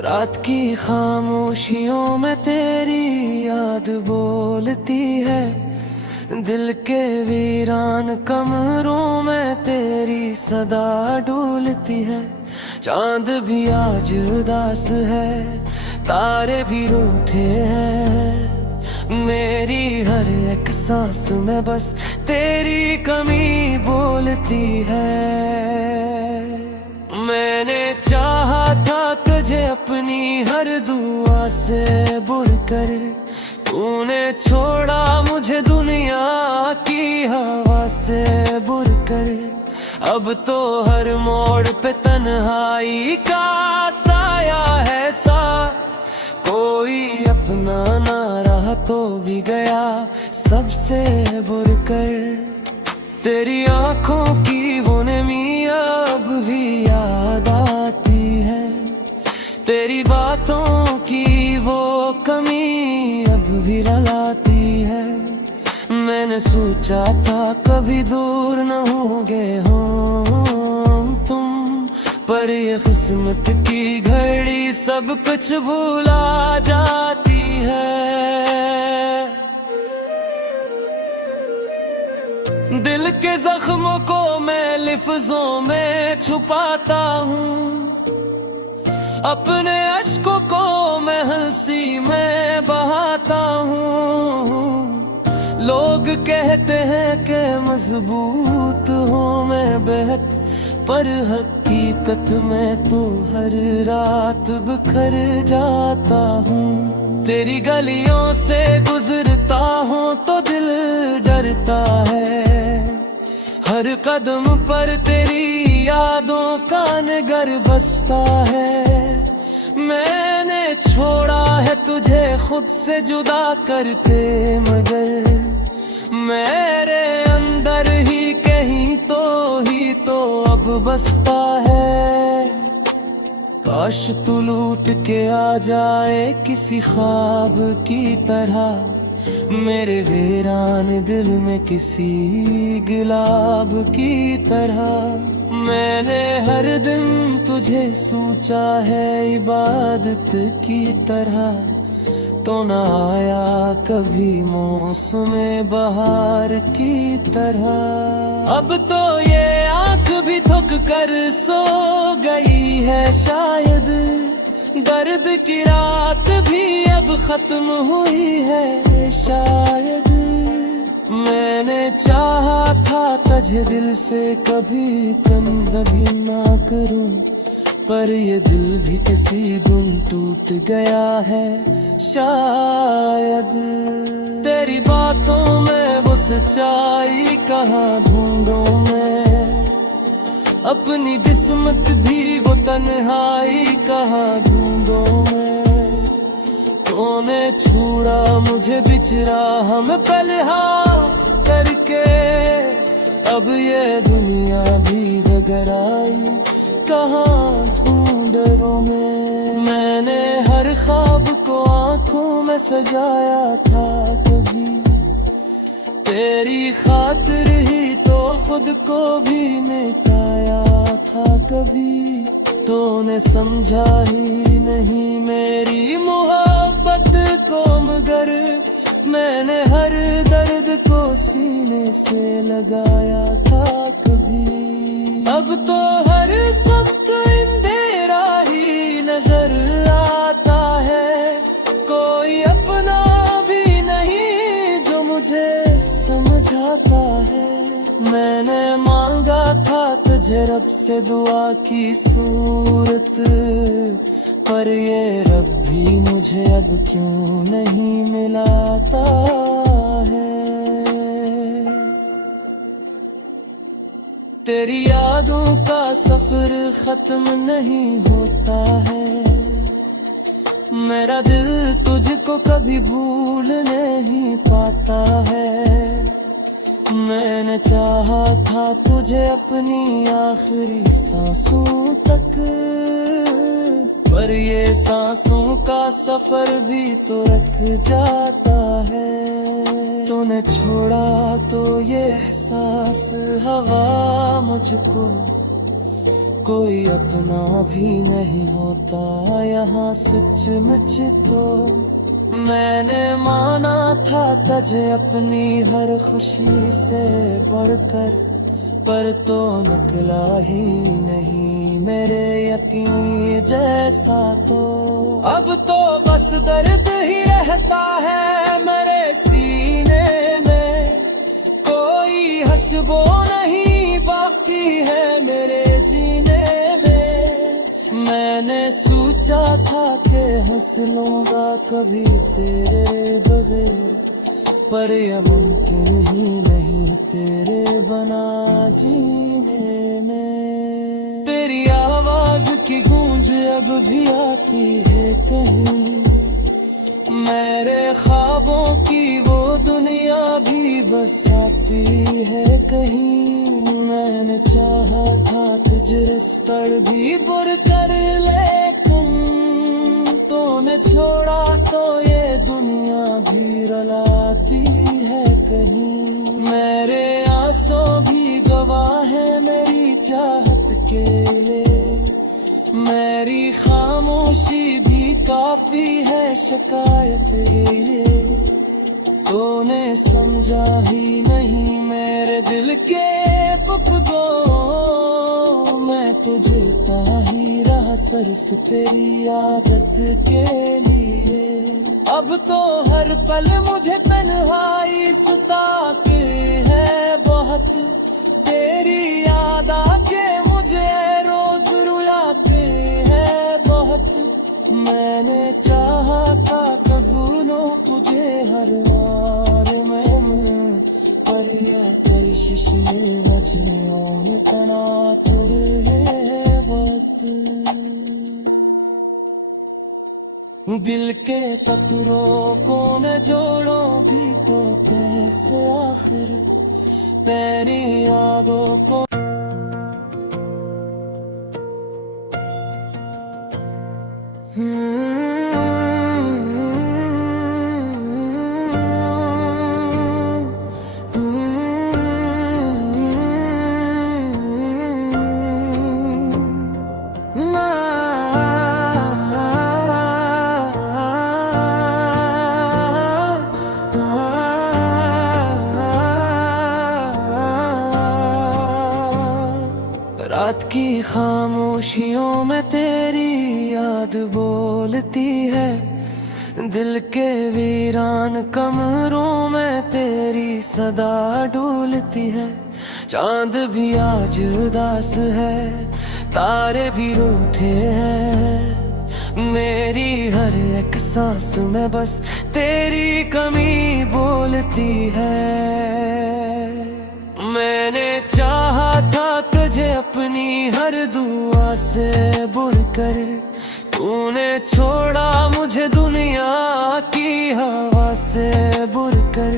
रात की खामोशियों में तेरी याद बोलती है, दिल के वीरान कमरों में तेरी सदा डोलती है। चांद भी आज उदास है, तारे भी रूठे हैं, मेरी हर एक सांस में बस तेरी कमी बोलती है। मैंने चाहा था तुझे अपनी हर दुआ से बुड़कर, तूने छोड़ा मुझे दुनिया की हवा से बुड़कर। अब तो हर मोड़ पे तन्हाई का साया है साथ, कोई अपना ना रहा तो भी गया सबसे बुड़कर। तेरी आंखों की वो नमी अब भी याद आती है, तेरी बातों की वो कमी अब भी रुलाती है। मैंने सोचा था कभी दूर न होंगे हम तुम, पर ये किस्मत की घड़ी सब कुछ भुला जाती है। दिल के जख्मों को मैं लिफ्जों में छुपाता हूँ, अपने अश्कों को मैं हंसी में बहाता हूँ। लोग कहते हैं कि मजबूत हो मैं बेहद, पर हकीकत में तो हर रात बिखर जाता हूँ। तेरी गलियों से गुजरता हूँ तो दिल डरता है, हर कदम पर तेरी यादों का नगर बसता है। मैंने छोड़ा है तुझे खुद से जुदा करके, मगर मेरे अंदर ही कहीं तो अब बसता है। काश तू लूट के आ जाए किसी ख्वाब की तरह, मेरे वीरान दिल में किसी गुलाब की तरह। मैंने हर दिन तुझे सोचा है इबादत की तरह, तो न आया कभी मौसम बहार की तरह। अब तो ये आँख भी थक कर सो गई है शायद, दर्द की रात भी अब खत्म हुई है शायद। मैंने चाहा था तुझे दिल से कभी कम कभी ना करूं, पर ये दिल भी किसी दिन टूट गया है शायद। तेरी बातों में वो सच्चाई कहाँ ढूंढूं मैं, अपनी किस्मत भी वो तन्हाई कहाँ ढूंढूं मैं। तूने छोड़ा मुझे बिचरा हम पलहा करके, अब ये दुनिया भी बगर आई कहाँ ढूंढूं मैं। मैंने हर ख्वाब को आंखों में सजाया था कभी, तेरी खातिर ही तो खुद को भी मिटाया था कभी। तूने समझा ही नहीं मेरी मोहब्बत को, मगर मैंने हर दर्द को सीने से लगाया था कभी। अब तो हर सब अंधेरा ही नजर आता है, कोई अपना भी नहीं जो मुझे समझाता है। मैंने मांगा था तुझे रब से दुआ की सूरत, पर ये रब भी मुझे अब क्यों नहीं मिलाता है। तेरी यादों का सफर खत्म नहीं होता है, मेरा दिल तुझको को कभी भूल नहीं पाता है। मैंने चाहा था तुझे अपनी आखिरी सांसों तक, पर ये सांसों का सफर भी तो रख जाता है। तूने छोड़ा तो ये एहसास हवा मुझको कोई अपना भी नहीं होता यहाँ सचमुच। तो मैंने माना था तुझे अपनी हर खुशी से बढ़कर, पर तो निकला ही नहीं मेरे यकीन जैसा। तो अब तो बस दर्द ही रहता है मेरे सीने में, कोई हशबो नहीं बाकी है मेरे जीने में। मैंने सोचा था कि हंस लूंगा कभी तेरे बगैर, पर यह मुमकिन ही नहीं तेरे बना जीने में। तेरी आवाज की गूंज अब भी आती है कहीं, मेरे ख्वाबों की वो दुनिया भी बसाती है कहीं। मैंने चाहा था तुझे रिश्ता भी बुर कर, लेकिन तूने छोड़ा तो ये दुनिया भी रुलाती है कहीं। मेरे आंसू भी गवाह है मेरी चाहत के लिए, मेरी खामोशी भी काफी है शिकायत के लिए। तूने समझा ही नहीं मेरे दिल के पुपगो, मैं तुझे ही रहा सिर्फ तेरी आदत के लिए। अब तो हर पल मुझे तन्हाई सताती है बहुत, तेरी याद आके मुझे रोज रुलाते हैं बहुत। मैंने चाहा था कबूलों तुझे हर बार मैं, पर यह कोशिश ये वजह और तना है बहुत। दिल के कतरों को न जोड़ो भी तो कैसे आखिर तेरी यादों को। रात की खामोशियों में तेरी याद बोलती है, दिल के वीरान कमरों में तेरी सदा डोलती है। चांद भी आज उदास है, तारे भी रूठे हैं, मेरी हर एक सांस में बस तेरी कमी बोलती है। मैंने चाहा था तुझे अपनी हर दुआ से बुर कर, तूने छोड़ा मुझे दुनिया की हवा से बुर कर।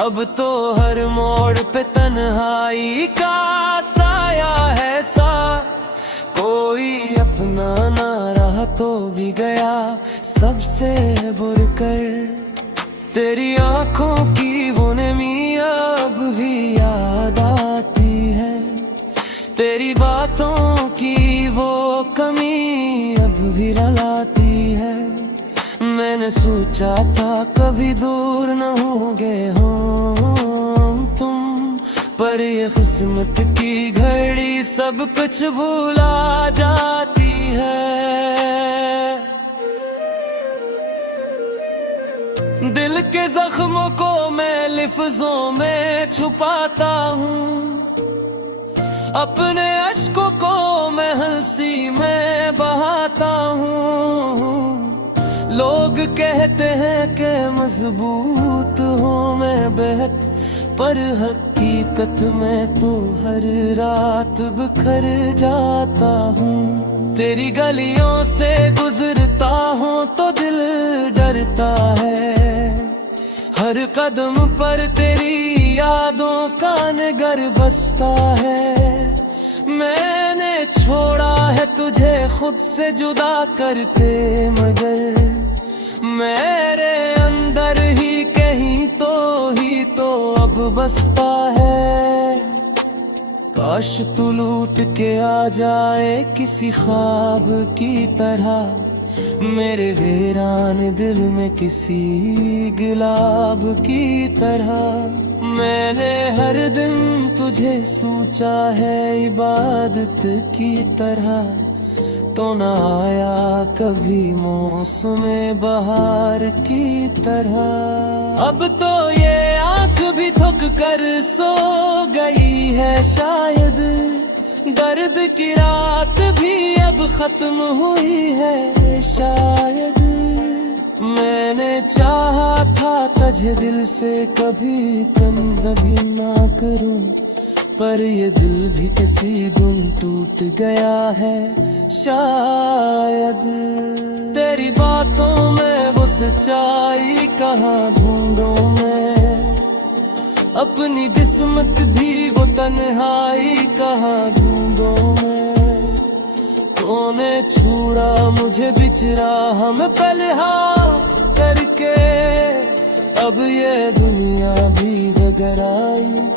अब तो हर मोड़ पे तन्हाई का साया है साथ, कोई अपना ना रहा तो भी गया सबसे बुर कर। तेरी आंखों की वो नमी अब भी याद आती है, तेरी बातों की वो कमी अब भी रुलाती है। मैंने सोचा था कभी दूर न होंगे हम तुम, पर ये किस्मत की घड़ी सब कुछ भुला जाती है। दिल के जख्मों को मैं लिफ्जों में छुपाता हूँ, अपने अश्कों को मैं हंसी में बहाता हूँ। लोग कहते हैं कि मजबूत हूँ मैं बेहद, पर हकीकत में तो हर रात बिखर जाता हूँ। तेरी गलियों से गुजरता हूँ तो दिल डरता हर कदम पर तेरी यादों का नगर बसता है। मैंने छोड़ा है तुझे खुद से जुदा करके, मगर मेरे अंदर ही कहीं तो अब बसता है। काश तू लूट के आ जाए किसी ख्वाब की तरह, मेरे वीरान दिल में किसी गुलाब की तरह। मैंने हर दिन तुझे सोचा है इबादत की तरह, तो न आया कभी मौसम बहार की तरह। अब तो ये आँख भी थक कर सो गई है शायद, दर्द की रात भी अब खत्म हुई है शायद। मैंने चाहा था तुझे दिल से कभी कम कभी ना करूं, पर ये दिल भी किसी दिन टूट गया है शायद। तेरी बातों में वो सच्चाई कहाँ ढूंढूं मैं, अपनी किस्मत भी वो तन्हाई कहाँ ढूंढूं मैं। तूने छोड़ा मुझे बिचरा हम पलहा करके, अब ये दुनिया भी बगर आई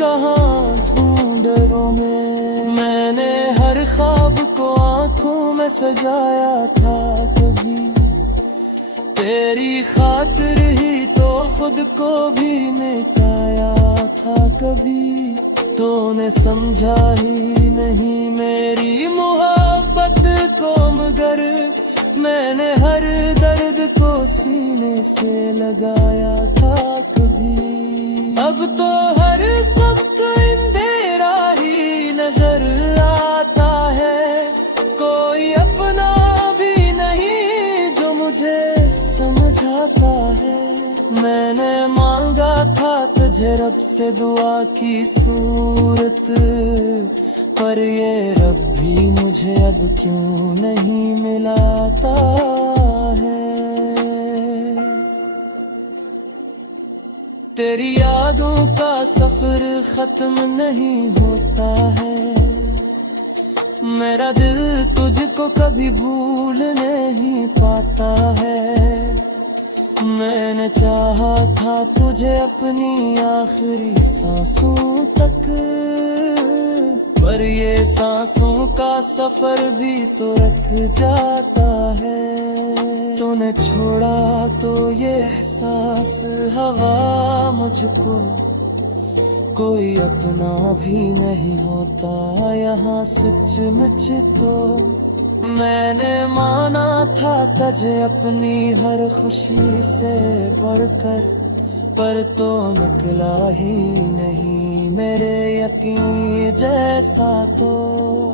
कहाँ ढूंढूं मैं। मैंने हर ख्वाब को आंखों में सजाया था कभी, तेरी खातिर ही तो खुद को भी मिटाया था कभी। तूने समझा ही नहीं मेरी मोहब्बत को, मगर मैंने हर दर्द को सीने से लगाया था कभी। अब तो हर सब अंधेरा ही नजर आता है, कोई अपना भी नहीं जो मुझे समझाता है। मैंने मांगा था तुझे रब से दुआ की सूरत, पर ये रब भी मुझे अब क्यों नहीं मिलाता है। तेरी यादों का सफर खत्म नहीं होता है, मेरा दिल तुझको कभी भूल नहीं पाता है। मैंने चाहा था तुझे अपनी आखिरी सांसों तक, पर ये सांसों का सफर भी तो रख जाता है। तूने छोड़ा तो ये एहसास हवा मुझको, कोई अपना भी नहीं होता यहाँ सचमुच तो। मैंने माना था तुझे अपनी हर खुशी से बढ़कर, पर तो निकला ही नहीं मेरे यकीन जैसा तो।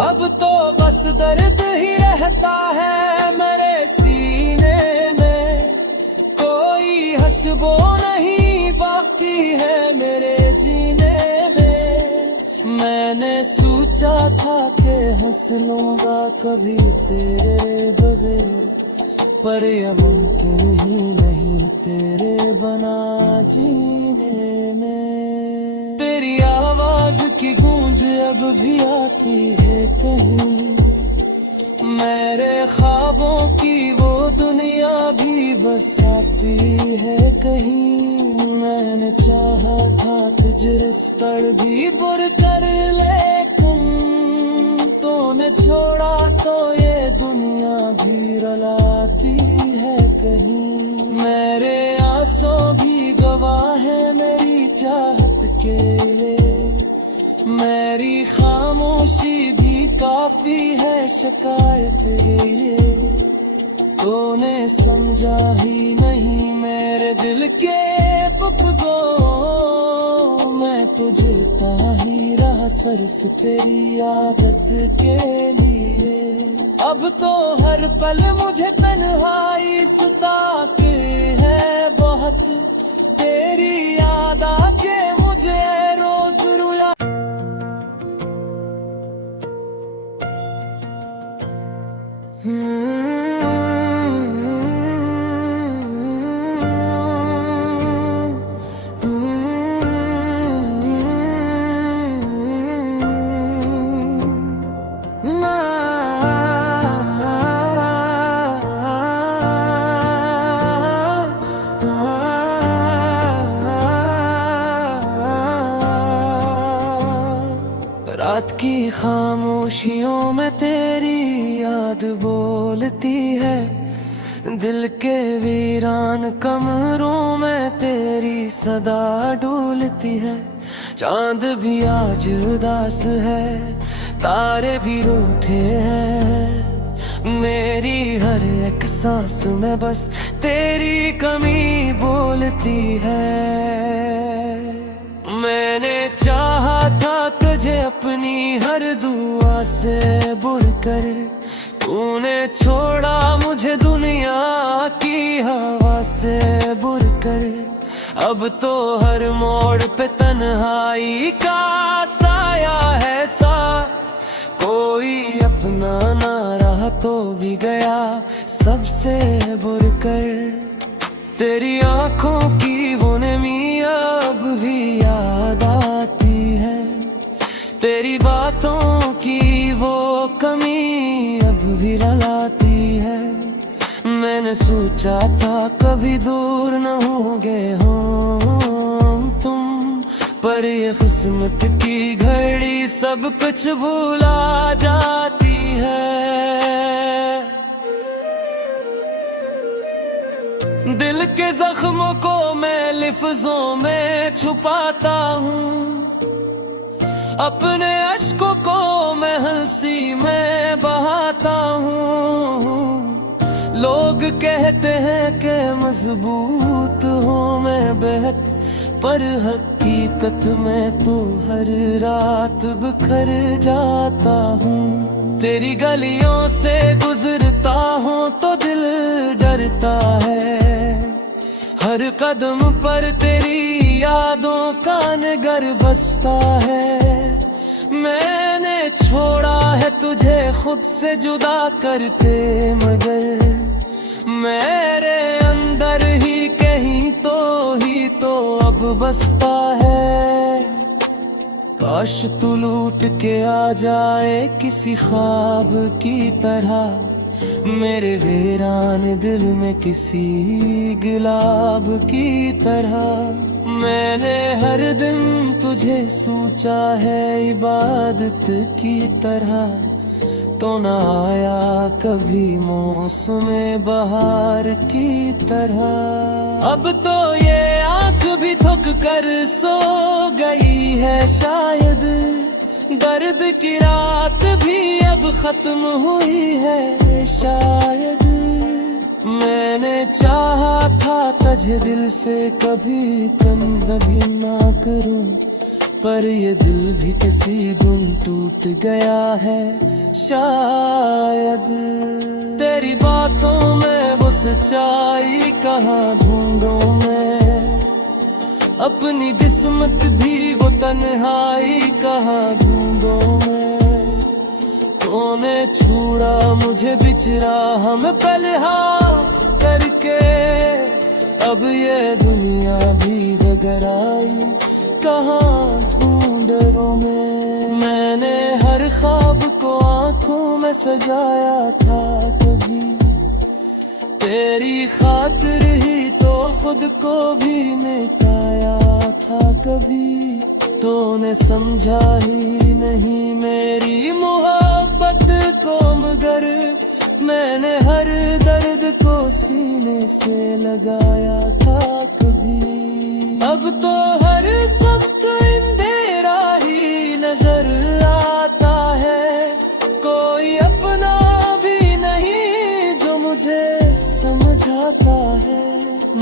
अब तो बस दर्द ही रहता है मेरे सीने में, कोई हस्बो नहीं बाकी है मेरे जीने में। मैंने सोचा था कि हंस लूंगा कभी तेरे बगैर, पर यह मुमकिन ही नहीं तेरे बना जीने में। तेरी आवाज की गूंज अब भी आती है कहीं, मेरे ख्वाबों की वो दुनिया भी बसाती है कहीं। मैंने चाहा था तुझे रिश्ता भी बुर कर, लेकिन तूने छोड़ा तो ये दुनिया भी रुलाती है कहीं। मेरे आंसू भी गवाह है मेरी चाहत के लिए, मेरी खामोशी भी काफी है शिकायत के लिए। तूने समझा ही नहीं मेरे दिल के पुकगो, मैं तुझे ही रहा सिर्फ तेरी आदत के लिए। अब तो हर पल मुझे तन्हाई सताती है बहुत, तेरी याद आके मुझे रोज रुला। की खामोशियों में तेरी याद बोलती है, दिल के वीरान कमरों में तेरी सदा डोलती है। चांद भी आज उदास है, तारे भी रूठे हैं, मेरी हर एक सांस में बस तेरी कमी बोलती है। मैंने चाहा था तुझे अपनी हर दुआ से बुरकर, तूने छोड़ा मुझे दुनिया की हवा से बुरकर। अब तो हर मोड़ पे तन्हाई का साया है साथ, कोई अपना ना रहा तो भी गया सबसे बुरकर। तेरी आंखों की वो नमी अब भी याद आती है, तेरी बातों की वो कमी अब भी रुलाती है। मैंने सोचा था कभी दूर न होंगे हम तुम, पर ये किस्मत की घड़ी सब कुछ भुला जाती है। दिल के जख्मों को मैं लिफ्जों में छुपाता हूँ, अपने अश्कों को मैं हंसी में बहाता हूँ। लोग कहते हैं कि मजबूत हूँ मैं बेहद, पर हकीकत में तो हर रात बिखर जाता हूँ। तेरी गलियों से गुजरता हूँ तो दिल डरता है, हर कदम पर तेरी यादों का नगर बसता है। मैंने छोड़ा है तुझे खुद से जुदा करके, मगर मेरे अंदर ही कहीं तो अब बसता है। काश तू लूट के आ जाए किसी ख्वाब की तरह, मेरे वीरान दिल में किसी गुलाब की तरह। मैंने हर दिन तुझे सोचा है इबादत की तरह, तो न आया कभी मौसम बहार की तरह। अब तो ये आँख भी थक कर सो गई है शायद, दर्द की रात भी अब खत्म हुई है शायद। मैंने चाहा था तुझे दिल से कभी कम कभी ना करूं, पर ये दिल भी किसी दिन टूट गया है शायद। तेरी बातों में वो सच्चाई कहाँ ढूंढूं मैं, अपनी किस्मत भी वो तन्हाई कहाँ ढूंढूं मैं। तूने छोड़ा मुझे बिचरा हम पलहा करके, अब ये दुनिया भी बगर आई कहाँ ढूंढूं मैं। मैंने हर ख्वाब को आंखों में सजाया था कभी, तेरी खातिर ही तो खुद को भी मिटाया था कभी। तूने समझा ही नहीं मेरी मोहब्बत को, मगर मैंने हर दर्द को सीने से लगाया था कभी। अब तो हर सबक अंधेरा ही नजर आता है, कोई अपना भी नहीं जो मुझे समझाता है।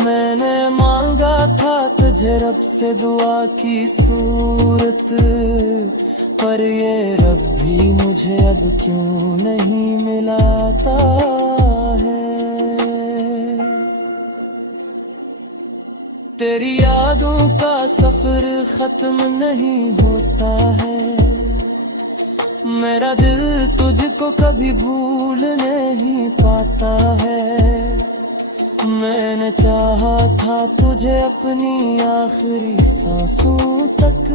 मैंने मांगा था तुझे रब से दुआ की सूरत, पर ये रब भी मुझे अब क्यों नहीं मिलाता है। तेरी यादों का सफर खत्म नहीं होता है, मेरा दिल तुझको कभी भूल नहीं पाता है। मैंने चाहा था तुझे अपनी आखिरी सांसों तक,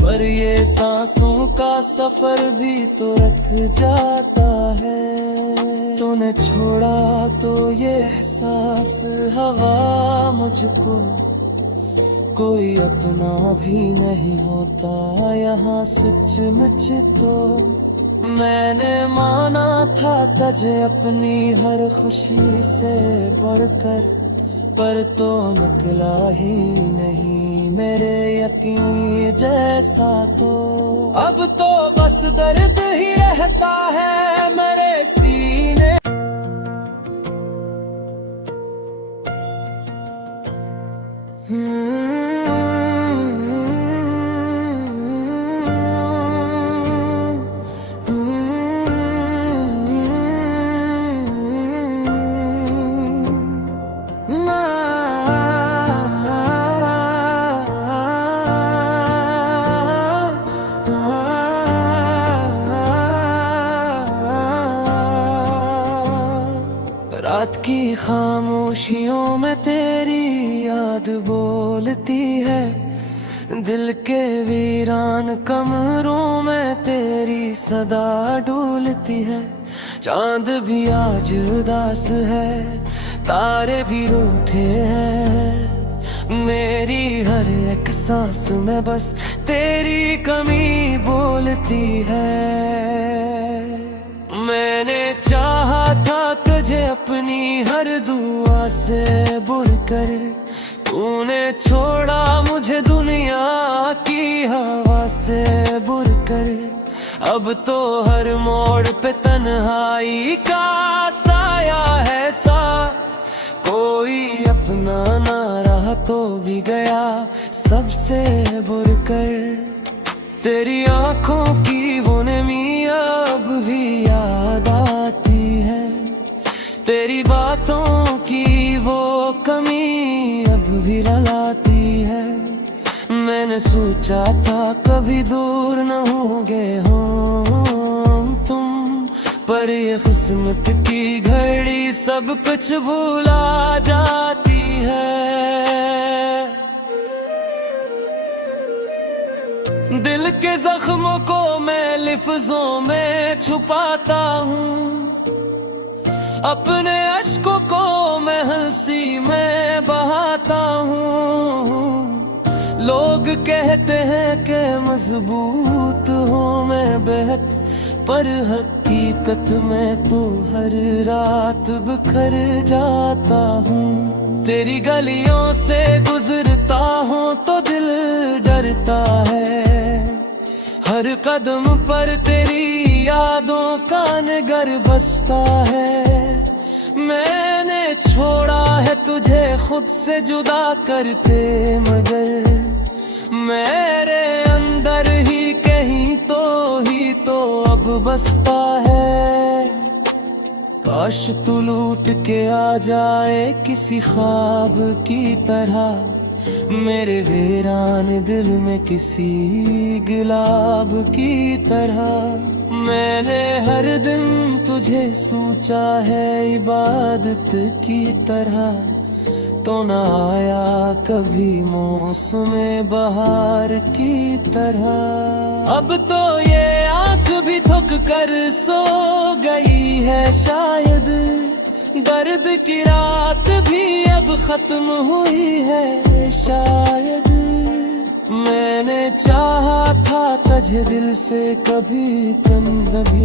पर ये सांसों का सफर भी तो रख जाता है। तूने छोड़ा तो ये एहसास हवा मुझको कोई अपना भी नहीं होता यहाँ सचमुच तो। मैंने माना था तुझे अपनी हर खुशी से बढ़कर, पर तो निकला ही नहीं मेरे यकीन जैसा तो। अब तो बस दर्द ही रहता है मेरे सीने। रात की खामोशियों में तेरी याद बोलती है, दिल के वीरान कमरों में तेरी सदा डोलती है। चांद भी आज उदास है, तारे भी रूठे हैं, मेरी हर एक सांस में बस तेरी कमी बोलती है। मैंने चाहा था तुझे अपनी हर दुआ से बुरकर, तूने छोड़ा मुझे दुनिया की हवा से बुरकर। अब तो हर मोड़ पे तन्हाई का साया है सा, कोई अपना ना रहा तो भी गया सबसे बुरकर। तेरी आंखों की वो नमी अब भी याद आती है, तेरी बातों की वो कमी अब भी रुलाती है। मैंने सोचा था कभी दूर न होंगे हम तुम, पर ये किस्मत की घड़ी सब कुछ भुला जाती है। दिल के जख्मों को मैं लिफ्जों में छुपाता हूँ, अपने अश्कों को मैं हंसी में बहाता हूँ। लोग कहते हैं कि मजबूत हूँ मैं बेहद, पर हकीकत में तो हर रात बिखर जाता हूँ। तेरी गलियों से गुजरता हूँ तो दिल डरता है, हर कदम पर तेरी यादों का निगर बसता है। मैंने छोड़ा है तुझे खुद से जुदा करके, मगर मेरे अंदर ही कहीं तो अब बसता है। काश तू लूट के आ जाए किसी ख्वाब की तरह, मेरे वीरान दिल में किसी गुलाब की तरह। मैंने हर दिन तुझे सोचा है इबादत की तरह, तो न आया कभी मौसम बहार की तरह। अब तो ये आँख भी थक कर सो गई है शायद, दर्द की रात भी अब खत्म हुई है शायद। मैंने चाहा था तुझे दिल से कभी कभी